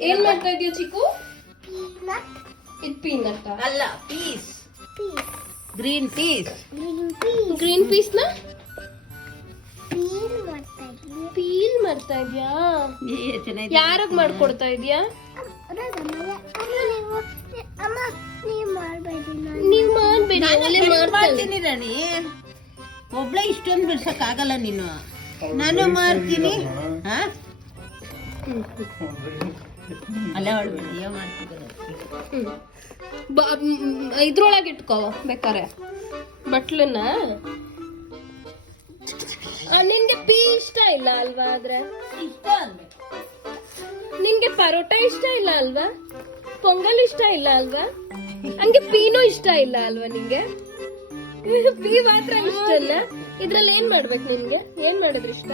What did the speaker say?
ಏನ್ ಮಾಡ್ತಾ ಇದೀಯ ಚಿಕ್ಕು? ಇದು ಪೀನಟ್ ಅಲ್ಲ, peas. Green peas. Green peas ನ ಪೀಲ್ ಮಾಡ್ತಾ ಇದ್ಯಾ? ಯಾರಾಗ ಮಾಡ್ಕೊಡ್ತಾ ಇದ್ಯಾ? ನೀವ್ ಮಾಡ್ತೀನಿ ರಾಣಿ. ಒಬ್ಳೆ ಇಷ್ಟೊಂದು ಬಿಡ್ಸಕ್ ಆಗಲ್ಲ ನೀನು. ನಾನು ಮಾಡ್ತೀನಿ. ಅಲ್ಲ ಅವಳು ವಿಡಿಯೋ ಮಾಡ್ತಿದ್ದಾರೆ. ಇದ್ರೊಳಗೆ ಇಟ್ಕೋ ಬೇಕಾರೆ ಬಟ್ಲನ್ನ. ನಿನ್ಗೆ ಪೀ ಇಷ್ಟ ಇಲ್ಲ ಅಲ್ವಾ? ಆದ್ರೆ ಇಷ್ಟ ಅಲ್ಬೇಕು. ನಿನ್ಗೆ ಪರೋಟ ಇಷ್ಟ ಇಲ್ಲ ಅಲ್ವಾ? ಪೊಂಗಲ್ ಇಷ್ಟ ಇಲ್ಲ ಅಲ್ವಾ? ಹಂಗೆ ಪೀನೂ ಇಷ್ಟ ಇಲ್ಲ ಅಲ್ವಾ ನಿಂಗೆ? ಪೀ ಮಾತ್ರ ಇಷ್ಟ ಅಲ್ಲ. ಇದ್ರಲ್ಲಿ ಏನ್ ಮಾಡ್ಬೇಕು ನಿನ್ಗೆ? ಏನ್ ಮಾಡಿದ್ರೆ ಇಷ್ಟ?